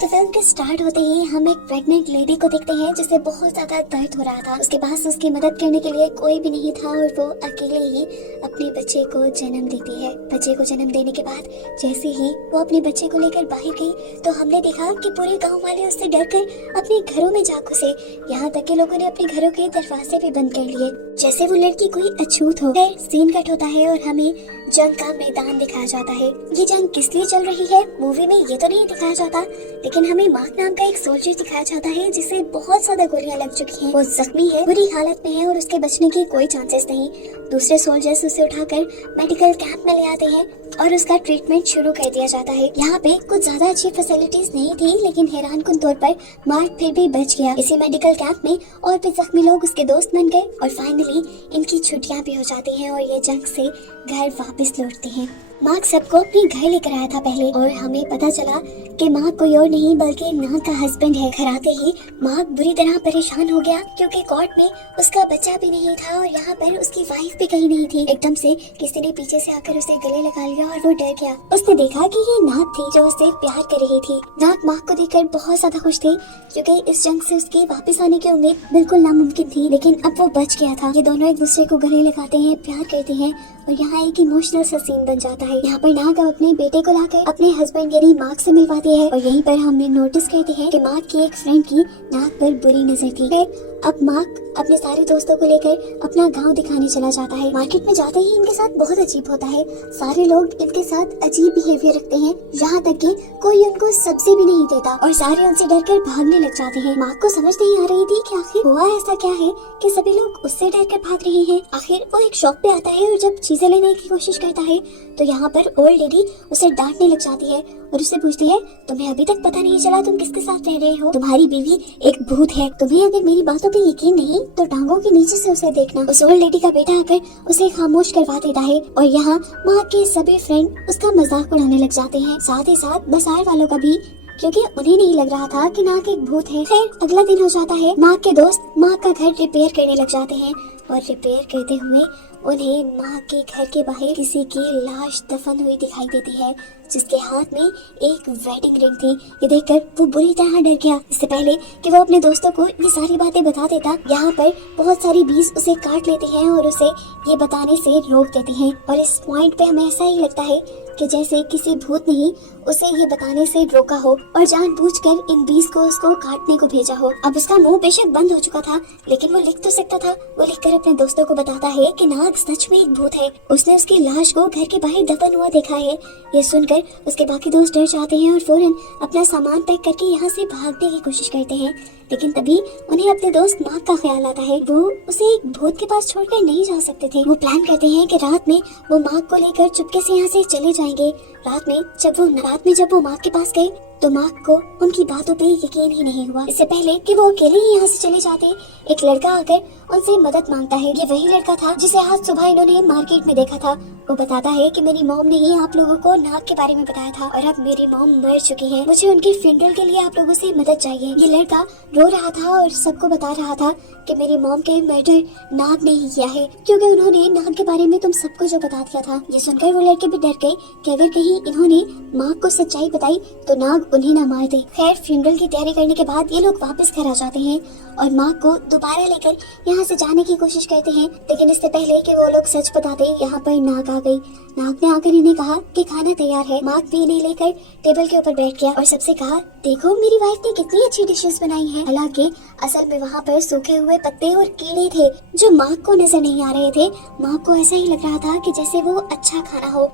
तो फिल्म के स्टार्ट होते ही हम एक प्रेग्नेंट लेडी को देखते हैं जिसे बहुत ज्यादा दर्द हो रहा था। उसके पास उसकी मदद करने के लिए कोई भी नहीं था और वो अकेले ही अपने बच्चे को जन्म देती है। बच्चे को जन्म देने के बाद जैसे ही वो अपने बच्चे को लेकर बाहर गई तो हमने देखा कि पूरे गांव वाले उससे डरकर अपने घरों में जा घुसे। यहाँ तक के लोगों ने अपने घरों के दरवाजे भी बंद कर लिए जैसे वो लड़की कोई अछूत हो। फिर सीन कट होता है और हमें जंग का मैदान दिखाया जाता है। ये जंग किस लिए चल रही है मूवी में ये तो नहीं दिखाया जाता, लेकिन हमें मार्क नाम का एक सोल्जर दिखाया जाता है जिसे बहुत ज्यादा गोलियां लग चुकी हैं। वो जख्मी है, बुरी हालत में है और उसके बचने की कोई चांसेस नहीं। दूसरे सोल्जर्स उसे उठाकर मेडिकल कैंप में ले आते हैं और उसका ट्रीटमेंट शुरू कर दिया जाता है। यहाँ पे कुछ ज्यादा अच्छी फैसिलिटीज नहीं थी, लेकिन हैरानकुन तौर पर मार्क फिर भी बच गया। इसी मेडिकल कैंप में और भी जख्मी लोग उसके दोस्त बन गए और फाइनली इनकी छुट्टियां भी हो जाती हैं और ये जंग से घर वापस लौटते हैं। मार्क सबको अपने घर लेकर आया था पहले और हमें पता चला कि मार्क कोई और नहीं बल्कि नाग का हस्बैंड है। घर आते ही मार्क बुरी तरह परेशान हो गया क्योंकि कोर्ट में उसका बच्चा भी नहीं था और यहाँ पर उसकी वाइफ भी कहीं नहीं थी। एकदम से किसी ने पीछे से आकर उसे गले लगा लिया और वो डर गया। उसने देखा कि ये नाग थी जो उसे प्यार कर रही थी। नाग मार्क को देखकर बहुत ज्यादा खुश थी क्योंकि इस जंग से उसके वापस आने की उम्मीद बिल्कुल नामुमकिन थी, लेकिन अब वो बच गया था। ये दोनों एक दूसरे को गले लगाते हैं, प्यार करते हैं और यहाँ एक इमोशनल सा सीन बन जाता है। यहाँ पर नाग अब अपने बेटे को लाकर अपने हस्बैंड यानी मार्क से मिलवाती है और यहीं पर हमने नोटिस करते हैं कि मार्क की एक फ्रेंड की नाग पर बुरी नजर थी। फिर अब मार्क अपने सारे दोस्तों को लेकर अपना गांव दिखाने चला जाता है। मार्केट में जाते ही इनके साथ बहुत अजीब होता है। सारे लोग इनके साथ अजीब बिहेवियर रखते हैं, यहाँ तक कि कोई उनको सब्जी भी नहीं देता और सारे उनसे डरकर भागने लग जाते हैं। मार्क को समझ नहीं आ रही थी कि आखिर हुआ ऐसा क्या है कि सभी लोग उससे डरकर भाग रहे हैं। आखिर वो एक शॉप पे आता है और जब चीजें लेने की कोशिश करता है तो यहाँ पर ओल्ड लेडी उसे डांटने लग जाती है और उससे पूछती है, तुम्हें अभी तक पता नहीं चला तुम किसके साथ रह रहे हो? तुम्हारी बीवी एक भूत है। तुम्हें अगर मेरी बातों पे यकीन नहीं तो टांगों के नीचे से उसे देखना। उस ओल्ड लेडी का बेटा आकर उसे खामोश करवा देता है और यहाँ मार्क के सभी फ्रेंड उसका मजाक उड़ाने लग जाते हैं, साथ ही साथ बाजार वालों का भी, क्योंकि उन्हें नहीं लग रहा था कि नाग एक भूत है। खैर अगला दिन हो जाता है। मार्क के दोस्त मार्क का घर रिपेयर करने लग जाते हैं और रिपेयर करते हुए उन्हें मार्क के घर के बाहर किसी की लाश दफन हुई दिखाई देती है जिसके हाथ में एक वेडिंग रिंग थी। ये देखकर वो बुरी तरह डर गया। इससे पहले कि वो अपने दोस्तों को ये सारी बातें बता देता, यहाँ पर बहुत सारी बीज उसे काट लेते हैं और उसे ये बताने से रोक देते हैं और इस पॉइंट पे हमें ऐसा ही लगता है कि जैसे किसी भूत ने ही उसे ये बताने से रोका हो और जानबूझकर इन बीज को उसको काटने को भेजा हो। अब उसका मुंह बेशक बंद हो चुका था, लेकिन वो लिख तो सकता था। वो लिखकर अपने दोस्तों को बताता है कि नाग सच में एक भूत है। उसने उसकी लाश को घर के बाहर दफन हुआ देखा है। ये सुनकर उसके बाकी दोस्त डर जाते हैं और फौरन अपना सामान पैक करके यहाँ से भागने की कोशिश करते हैं, लेकिन तभी उन्हें अपने दोस्त मार्क का ख्याल आता है। वो उसे एक भूत के पास छोड़कर नहीं जा सकते थे। वो प्लान करते हैं कि रात में वो मार्क को लेकर चुपके से यहाँ से चले जाएंगे। रात में जब वो मार्क के पास गए तो मार्क को उनकी बातों पे यकीन ही नहीं हुआ। इससे पहले कि वो अकेले ही यहाँ से चले जाते, एक लड़का आकर उनसे मदद मांगता है। ये वही लड़का था जिसे आज सुबह इन्होंने मार्केट में देखा था। वो बताता है कि मेरी मॉम ने ही आप लोगों को नाग के बारे में बताया था और अब मेरी मॉम मर चुकी है। मुझे उनकी फ्यूनरल के लिए आप लोगों से मदद चाहिए। ये लड़का रो रहा था और सबको बता रहा था कि मेरी मॉम के मर्डर नाग ने ही किया है क्योंकि उन्होंने नाग के बारे में तुम सबको जो बता दिया था। ये सुनकर वो लड़के भी डर गए कि अगर कहीं इन्होंने मार्क को सच्चाई बताई तो नाग उन्हें ना मार दे। खैर फ्यूनरल की तैयारी करने के बाद ये लोग वापस घर आ जाते हैं और मार्क को दोबारा लेकर यहाँ से जाने की कोशिश करते हैं, लेकिन इससे पहले कि वो लोग सच बताते यहाँ पर नाग आ गई। नाग ने आकर इन्हें कहा कि खाना तैयार है। मार्क भी इन्हें लेकर टेबल के ऊपर बैठ गया और सबसे कहा, देखो मेरी वाइफ ने कितनी अच्छी डिशेस बनाई हैं। हालांकि असल में वहाँ पर सूखे हुए पत्ते और कीड़े थे जो मार्क को नजर नहीं आ रहे थे। मार्क को ऐसा ही लग रहा था कि जैसे वो अच्छा खाना हो।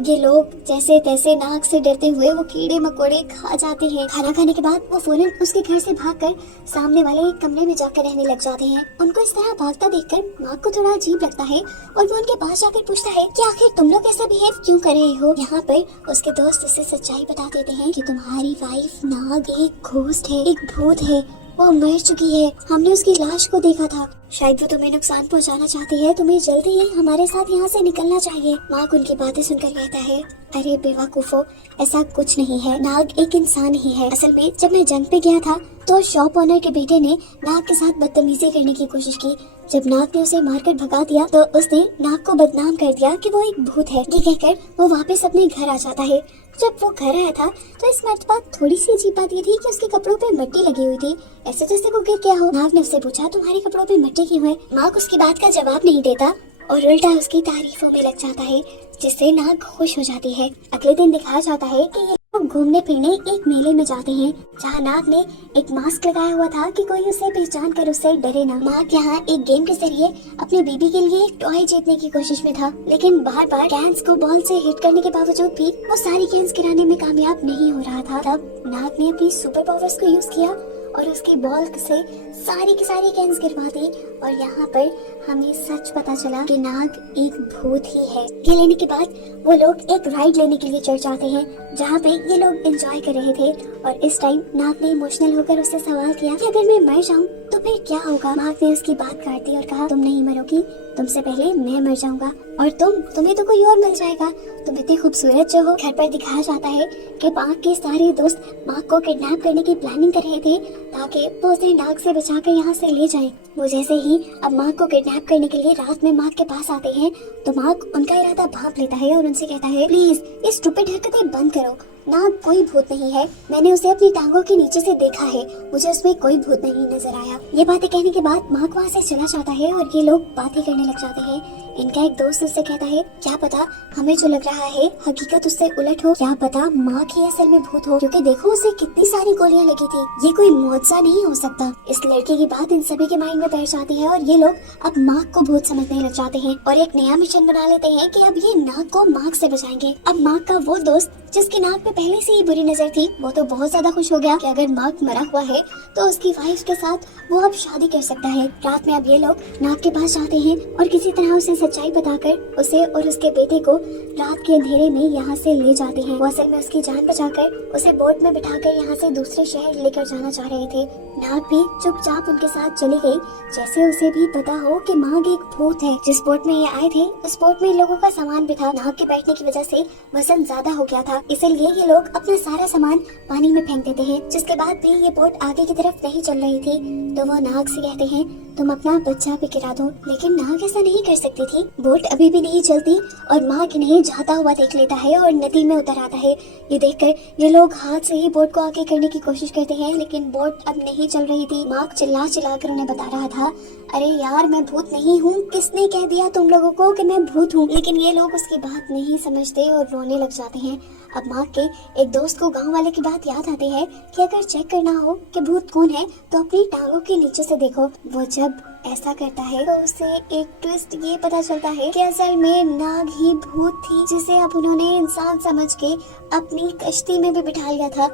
ये लोग जैसे तैसे नाग से डरते हुए वो कीड़े मकोड़े खा जाते हैं। खाना खाने के बाद वो फौरन उसके घर से भागकर सामने वाले एक कमरे में जाकर रहने लग जाते हैं। उनको इस तरह भागता देखकर मार्क को थोड़ा अजीब लगता है और वो उनके पास जाकर पूछता है कि आखिर तुम लोग ऐसा बिहेव क्यों कर रहे हो? यहाँ पर उसके दोस्त उसे सच्चाई बता देते हैं कि तुम्हारी वाइफ नाग एक घोस्ट है, एक भूत है। वो मर चुकी है। हमने उसकी लाश को देखा था। शायद वो तुम्हें नुकसान पहुंचाना चाहती है। तुम्हें जल्दी ही हमारे साथ यहाँ से निकलना चाहिए। मार्क उनकी बातें सुनकर कहता है, अरे बेवकूफो, ऐसा कुछ नहीं है। नाग एक इंसान ही है। असल में जब मैं जंग पे गया था तो शॉप ओनर के बेटे ने नाग के साथ बदतमीजी करने की कोशिश की। जब नाग ने उसे मारकर भगा दिया तो उसने नाग को बदनाम कर दिया कि वो एक भूत है। ये कहकर वो वापस अपने घर आ जाता है। जब वो घर आया था तो इस मर्तबा थोड़ी सी अजीब बात ये थी कि उसके कपड़ों पे मिट्टी लगी हुई थी, ऐसे जैसे वो गिर गया हो। नाग ने उससे पूछा तुम्हारे कपड़ों पे मिट्टी क्यों है? नाग उसकी बात का जवाब नहीं देता और उल्टा उसकी तारीफों में लग जाता है, जिससे नाग खुश हो जाती है। अगले दिन दिखाया जाता है कि ये लोग घूमने फिरने एक मेले में जाते हैं, जहाँ नाग ने एक मास्क लगाया हुआ था कि कोई उसे पहचान कर उससे डरे ना। नाग यहाँ एक गेम के जरिए अपनी बीबी के लिए एक टॉय जीतने की कोशिश में था, लेकिन बार बार कैंस को बॉल से हिट करने के बावजूद भी वो सारी कैंस गिराने में कामयाब नहीं हो रहा था। तब नाग ने अपनी सुपर पावर्स को यूज किया और उसकी बॉल से सारी की सारी कैंस गिरवा दी, और यहाँ पर हमें सच पता चला कि नाग एक भूत ही है। ये लेने के बाद वो लोग एक राइड लेने के लिए चढ़ जाते हैं, जहाँ पे ये लोग एंजॉय कर रहे थे। और इस टाइम नाग ने इमोशनल होकर उससे सवाल किया कि अगर मैं मर जाऊँ तो फिर क्या होगा? नाग ने उसकी बात काट दी और कहा तुम नहीं मरोगी, तुमसे पहले मैं मर जाऊंगा और तुम्हें तो कोई और मिल जाएगा, तुम इतनी खूबसूरत जो हो। घर पर दिखाया जाता है कि माग के सारे दोस्त माग को किडनैप करने की प्लानिंग कर रहे थे ताकि वो उसे नाग से बचाकर यहाँ से ले जाएं। वो जैसे ही अब माग को किडनैप करने के लिए रात में माग के पास आते हैं तो माग उनका इरादा भांप लेता है और उनसे कहता है प्लीज ये स्टूपिड हरकतें बंद करो, नाग कोई भूत नहीं है, मैंने उसे अपनी टांगों के नीचे से देखा है, मुझे उसमें कोई भूत नहीं नजर आया। ये बातें कहने के बाद माग वहाँ से चला जाता है और ये लोग बातें करने लग जाते हैं। इनका एक दोस्त उससे कहता है क्या पता हमें जो लग रहा है हकीकत उससे उलट हो, क्या पता माग ही असल में भूत हो, क्योंकि देखो उसे कितनी सारी गोलियां लगी थी, ये कोई मुआवजा नहीं हो सकता। इस लड़के की बात इन सभी के माइंड में बैठ जाती है और ये लोग अब माग को भूत समझने लग जाते हैं और एक नया मिशन बना लेते हैं कि अब ये नाग को माग से बचाएंगे। अब माग का वो दोस्त जिसकी नाग पे पहले से ही बुरी नजर थी, वो तो बहुत ज्यादा खुश हो गया कि अगर माग मरा हुआ है तो उसकी वाइफ के साथ वो अब शादी कर सकता है। रात में अब ये लोग नाग के पास जाते हैं और किसी तरह उसे सच्चाई बताकर उसे और उसके बेटे को रात के अंधेरे में यहाँ से ले जाते हैं। वो असल में उसकी जान बचाकर उसे बोट में बिठाकर यहाँ से दूसरे शहर लेकर जाना चाह रहे थे। नाग भी चुपचाप उनके साथ चली गई, जैसे उसे भी पता हो कि माग एक भूत है। जिस बोट में ये आए थे उस बोट में लोगों का सामान भी था। नाग के बैठने की वजह से वजन ज्यादा हो गया था, इसीलिए ये लोग अपना सारा सामान पानी में फेंक देते हैं। जिसके बाद भी ये बोट आगे की तरफ नहीं चल रही थी तो वो नाग से कहते हैं तुम अपना बच्चा भी गिरा दो, लेकिन नाग ऐसा नहीं कर सकती थी। बोट अभी भी नहीं चलती और माग इन्हें जाता हुआ देख लेता है और नदी में उतर आता है। ये देखकर ये लोग हाथ से ही बोट को आगे करने की कोशिश करते हैं, लेकिन बोट अब नहीं चल रही थी। माग चिल्ला चिल्ला कर उन्हें बता रहा था अरे यार मैं भूत नहीं हूँ, किसने कह दिया तुम लोगों को कि मैं भूत हूँ? लेकिन ये लोग उसकी बात नहीं समझते और रोने लग जाते हैं। अब माग के एक दोस्त को गांव वाले की बात याद आती है कि अगर चेक करना हो कि भूत कौन है तो अपनी टांगों के नीचे से देखो। वो जब ऐसा करता है तो उसे एक ट्विस्ट ये पता चलता है कि असल में नाग ही भूत थी, जिसे अब उन्होंने इंसान समझ के अपनी कश्ती में भी बिठा लिया था।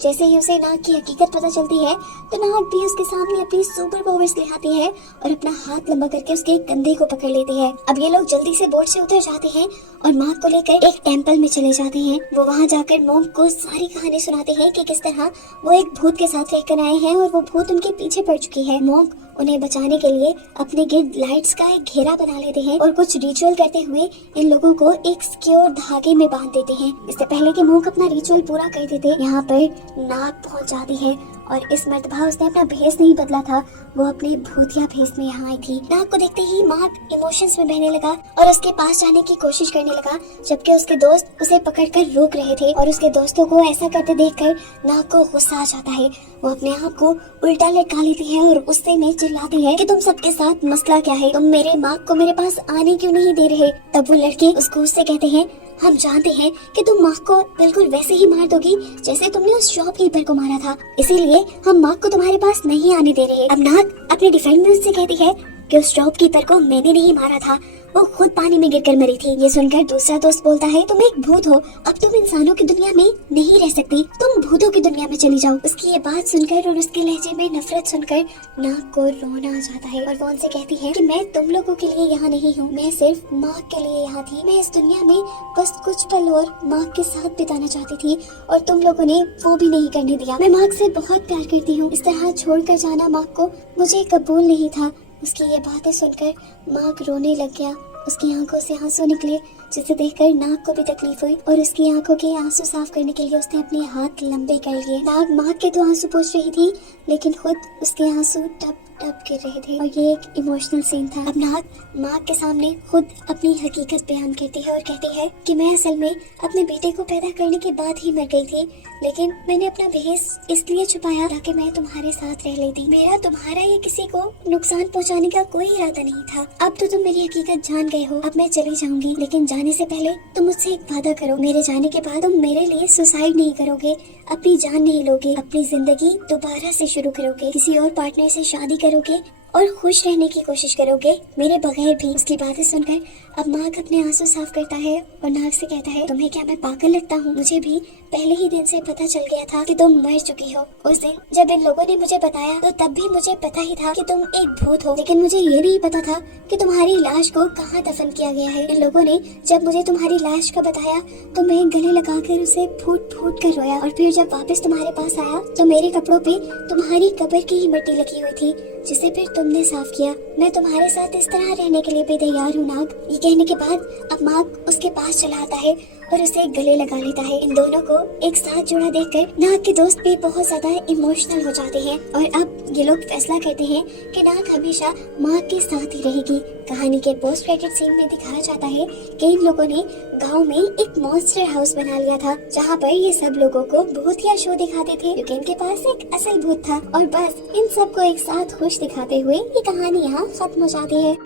जैसे ही उसे नाग की हकीकत पता चलती है तो नाग भी उसके सामने अपनी सुपर पावर्स दिखाती है और अपना हाथ लंबा करके उसके कंधे को पकड़ लेती है। अब ये लोग जल्दी से बोट से उतर जाते हैं और नाग को लेकर एक टेंपल में चले जाते हैं। वो वहाँ जाकर मोंक को सारी कहानी सुनाते हैं कि किस तरह वो एक भूत के साथ रहकर आए हैं और वो भूत उनके पीछे पड़ चुकी है। मोंक उन्हें बचाने के लिए अपने गिर्द लाइट्स का एक घेरा बना लेते हैं और कुछ रिचुअल करते हुए इन लोगों को एक सिक्योर धागे में बांध देते हैं। इससे पहले कि मोंक अपना रिचुअल पूरा कर देते यहाँ पर नाग पहुंच जाती है और इस मर्तबा उसने अपना भेस नहीं बदला था, वो अपने भूतिया भेस में यहाँ आई थी। नाग को देखते ही माग इमोशंस में बहने लगा और उसके पास जाने की कोशिश करने लगा, जबकि उसके दोस्त उसे पकड़कर रोक रहे थे और उसके दोस्तों को ऐसा करते देखकर नाग को गुस्सा आ जाता है। वो अपने आप को उल्टा लटका लेती है और उससे में चिल्लाती है कि तुम सबके साथ मसला क्या है, तुम मेरे माग को मेरे पास आने क्यों नहीं दे रहे? तब वो लड़के उसको उससे कहते हैं हम जानते हैं कि तुम माग को बिल्कुल वैसे ही मार दोगी जैसे तुमने उस शॉपकीपर को मारा था, इसीलिए हम माग को तुम्हारे पास नहीं आने दे रहे। अब नाग अपने डिफेंस में उससे कहती है कि उस शॉपकीपर को मैंने नहीं मारा था, वो खुद पानी में गिरकर मरी थी। ये सुनकर दूसरा दोस्त बोलता है तुम एक भूत हो, अब तुम इंसानों की दुनिया में नहीं रह सकती, तुम भूतों की दुनिया में चली जाओ। उसकी ये बात सुनकर और उसके लहजे में नफरत सुनकर नाग को रोना आ जाता है और वो उनसे कहती है कि मैं तुम लोगों के लिए यहाँ नहीं हूँ, मैं सिर्फ माग के लिए यहाँ थी। मैं इस दुनिया में बस कुछ पल और माग के साथ बिताना चाहती थी और तुम लोगों ने वो भी नहीं करने दिया। मैं माग से बहुत प्यार करती हूँ, इस तरह छोड़कर जाना माग को मुझे कबूल नहीं था। उसकी ये बातें सुनकर माग रोने लग गया उसकी आंखों से आंसू निकले, जिसे देखकर नाग को भी तकलीफ हुई और उसकी आंखों के आंसू साफ करने के लिए उसने अपने हाथ लंबे कर लिए। नाग माँ के तो आंसू पोंछ रही थी, लेकिन खुद उसके आंसू टप टप गिर रहे थे और ये एक इमोशनल सीन था। अब नाग माँ के सामने खुद अपनी हकीकत बयान करती है और कहती है कि मैं असल में अपने बेटे को पैदा करने के बाद ही मर गई थी, लेकिन मैंने अपना भेष इसलिए छुपाया ताकि मैं तुम्हारे साथ रह लेती। मेरा तुम्हारा या किसी को नुकसान पहुंचाने का कोई इरादा नहीं था। अब तो तुम मेरी हकीकत जान गए हो, अब मैं चली जाऊंगी, लेकिन जाने से पहले तुम मुझसे एक वादा करो। मेरे जाने के बाद तुम मेरे लिए सुसाइड नहीं करोगे, अपनी जान नहीं लोगे, अपनी जिंदगी दोबारा से शुरू करोगे, किसी और पार्टनर से शादी करोगे और खुश रहने की कोशिश करोगे मेरे बगैर भी। उसकी बातें सुनकर अब नाग अपने आंसू साफ करता है और नाग से कहता है, तुम्हें क्या मैं पागल लगता हूँ? मुझे भी पहले ही दिन से पता चल गया था कि तुम मर चुकी हो। उस दिन जब इन लोगों ने मुझे बताया तो तब भी मुझे पता ही था कि तुम एक भूत हो, लेकिन मुझे ये नहीं पता था कि तुम्हारी लाश को कहाँ दफन किया गया है। इन लोगों ने जब मुझे तुम्हारी लाश का बताया तो मैं गले लगाकर उसे फूट फूट कर रोया, और फिर जब वापस तुम्हारे पास आया तो मेरे कपड़ों पे तुम्हारी कब्र की ही मिट्टी लगी हुई थी, जिसे फिर तुमने साफ किया। मैं तुम्हारे साथ इस तरह रहने के लिए भी तैयार हूँ नाग। ये कहने के बाद अब नाग उसके पास चला आता है और उसे गले लगा लेता है। इन दोनों को एक साथ जुड़ा देखकर नाग के दोस्त भी बहुत ज्यादा इमोशनल हो जाते हैं और अब ये लोग फैसला करते हैं कि नाग हमेशा माँ के साथ ही रहेगी। कहानी के पोस्ट क्रेडिट सीन में दिखाया जाता है कि इन लोगों ने गांव में एक मॉन्स्टर हाउस बना लिया था, जहाँ पर ये सब लोगों को भूतिया शो दिखाते थे, क्योंकि इनके पास एक असल भूत था। और बस इन सबको एक साथ खुश दिखाते हुए ये कहानी यहाँ खत्म हो जाती है।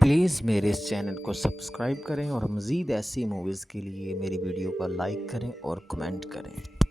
प्लीज़ मेरे इस चैनल को सब्सक्राइब करें और मज़ीद ऐसी मूवीज़ के लिए मेरी वीडियो को लाइक करें और कमेंट करें।